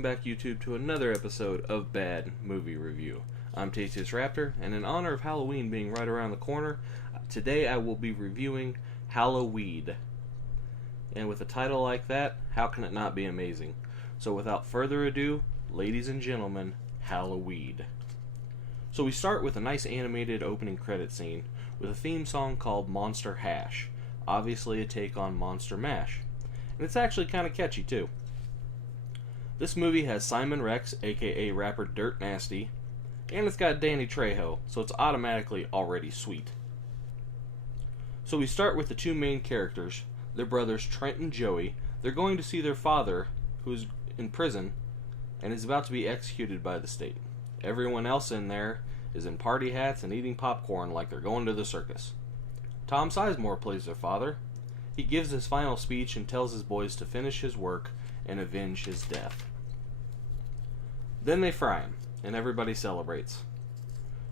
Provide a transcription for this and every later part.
welcome back YouTube to another episode of Bad Movie Review. I'm Tastiest Raptor, and in honor of Halloween being right around the corner, today I will be reviewing Halloweed. And with a title like that, how can it not be amazing? So without further ado, ladies and gentlemen, Halloweed. So we start with a nice animated opening credit scene with a theme song called Monster Hash, obviously a take on Monster Mash. And it's actually kind of catchy too. This movie has Simon Rex, aka rapper Dirt Nasty, and it's got Danny Trejo, so it's automatically already sweet. So we start with the two main characters, their brothers Trent and Joey. They're going to see their father, who's in prison, and is about to be executed by the state. Everyone else in there is in party hats and eating popcorn like they're going to the circus. Tom Sizemore plays their father. He gives his final speech and tells his boys to finish his work and avenge his death. Then they fry him, and everybody celebrates.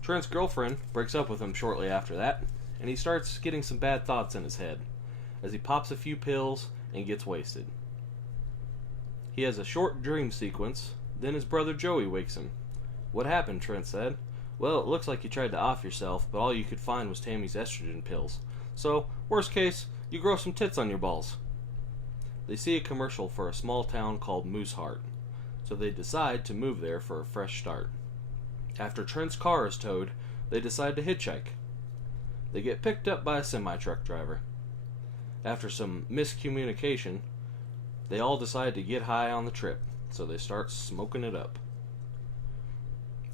Trent's girlfriend breaks up with him shortly after that, and he starts getting some bad thoughts in his head, as he pops a few pills and gets wasted. He has a short dream sequence, then his brother Joey wakes him. "What happened?" Trent said. "Well, it looks like you tried to off yourself, but all you could find was Tammy's estrogen pills. So, worst case, you grow some tits on your balls." They see a commercial for a small town called Mooseheart, so they decide to move there for a fresh start. After Trent's car is towed, they decide to hitchhike. They get picked up by a semi-truck driver. After some miscommunication, they all decide to get high on the trip, so they start smoking it up.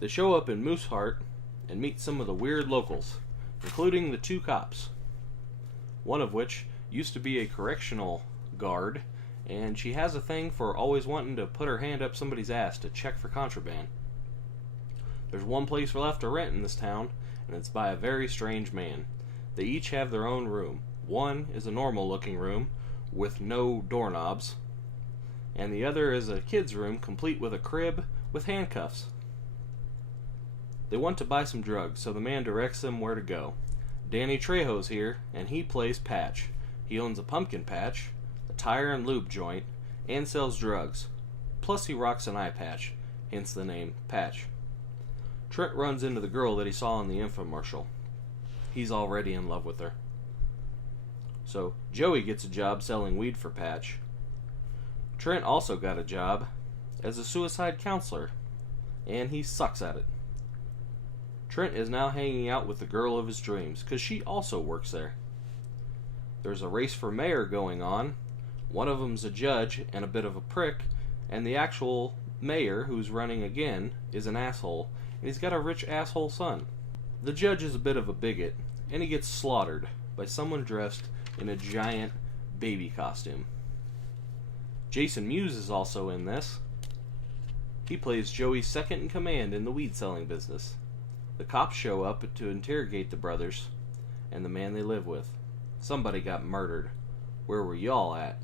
They show up in Mooseheart and meet some of the weird locals, including the two cops, one of which used to be a correctional guard, and she has a thing for always wanting to put her hand up somebody's ass to check for contraband. There's one place left to rent in this town, and it's by a very strange man. They each have their own room. One is a normal looking room with no doorknobs, and the other is a kid's room complete with a crib with handcuffs. They want to buy some drugs, so the man directs them where to go. Danny Trejo's here, and he plays Patch. He owns a pumpkin patch, a tire and lube joint, and sells drugs. Plus he rocks an eye patch, hence the name Patch. Trent runs into the girl that he saw in the infomercial. He's already in love with her. So Joey gets a job selling weed for Patch. Trent also got a job as a suicide counselor, and he sucks at it. Trent is now hanging out with the girl of his dreams, because she also works there. There's a race for mayor going on. One of them's a judge and a bit of a prick, and the actual mayor, who's running again, is an asshole, and he's got a rich asshole son. The judge is a bit of a bigot, and he gets slaughtered by someone dressed in a giant baby costume. Jason Mewes is also in this. He plays Joey's second in command in the weed selling business. The cops show up to interrogate the brothers and the man they live with. Somebody got murdered. Where were y'all at?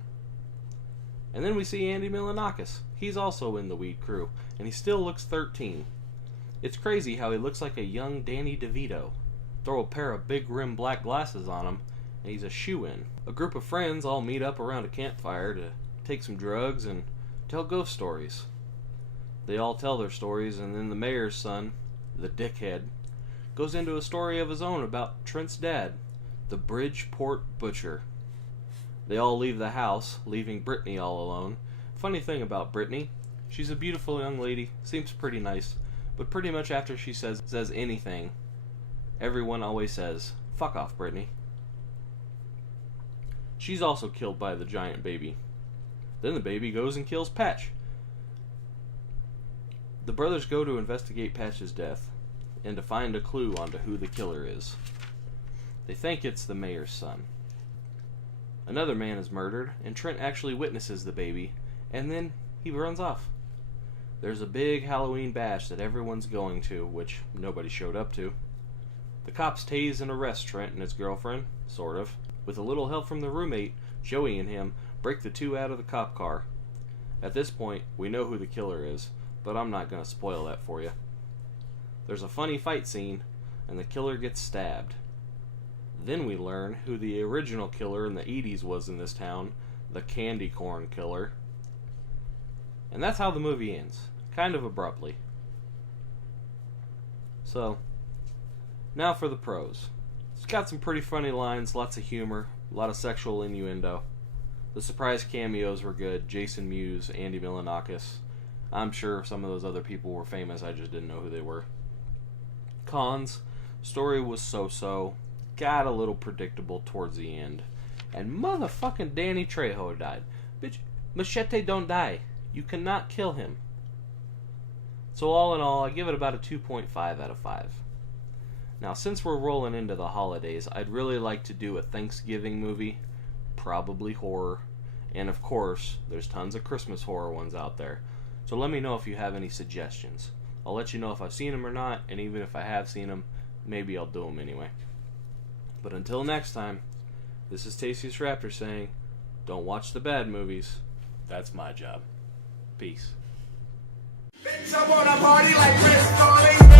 And then we see Andy Milonakis. He's also in the weed crew, and he still looks 13. It's crazy how he looks like a young Danny DeVito. Throw a pair of big rim black glasses on him, and he's a shoo-in. A group of friends all meet up around a campfire to take some drugs and tell ghost stories. They all tell their stories, and then the mayor's son, the dickhead, goes into a story of his own about Trent's dad, the Bridgeport Butcher. They all leave the house, leaving Brittany all alone. Funny thing about Brittany, she's a beautiful young lady, seems pretty nice, but pretty much after she says anything, everyone always says, "Fuck off, Brittany." She's also killed by the giant baby. Then the baby goes and kills Patch. The brothers go to investigate Patch's death, and to find a clue onto who the killer is. They think it's the mayor's son. Another man is murdered, and Trent actually witnesses the baby, and then he runs off. There's a big Halloween bash that everyone's going to, which nobody showed up to. The cops tase and arrest Trent and his girlfriend, sort of. With a little help from the roommate, Joey and him break the two out of the cop car. At this point, we know who the killer is, but I'm not going to spoil that for you. There's a funny fight scene, and the killer gets stabbed. Then we learn who the original killer in the 80s was in this town, the candy corn killer. And that's how the movie ends, kind of abruptly. So, now for the pros. It's got some pretty funny lines, lots of humor, a lot of sexual innuendo. The surprise cameos were good. Jason Mewes, Andy Milonakis. I'm sure some of those other people were famous, I just didn't know who they were. Cons, story was so-so, got a little predictable towards the end. And motherfucking Danny Trejo died. Bitch, Machete don't die. You cannot kill him. So all in all, I give it about a 2.5 out of 5. Now, since we're rolling into the holidays, I'd really like to do a Thanksgiving movie, probably horror, and of course, there's tons of Christmas horror ones out there. So let me know if you have any suggestions. I'll let you know if I've seen them or not, and even if I have seen them, maybe I'll do them anyway. But until next time, this is Tastiest Raptor saying, don't watch the bad movies. That's my job. Peace. Bitch, I wanna party like Chris Farley.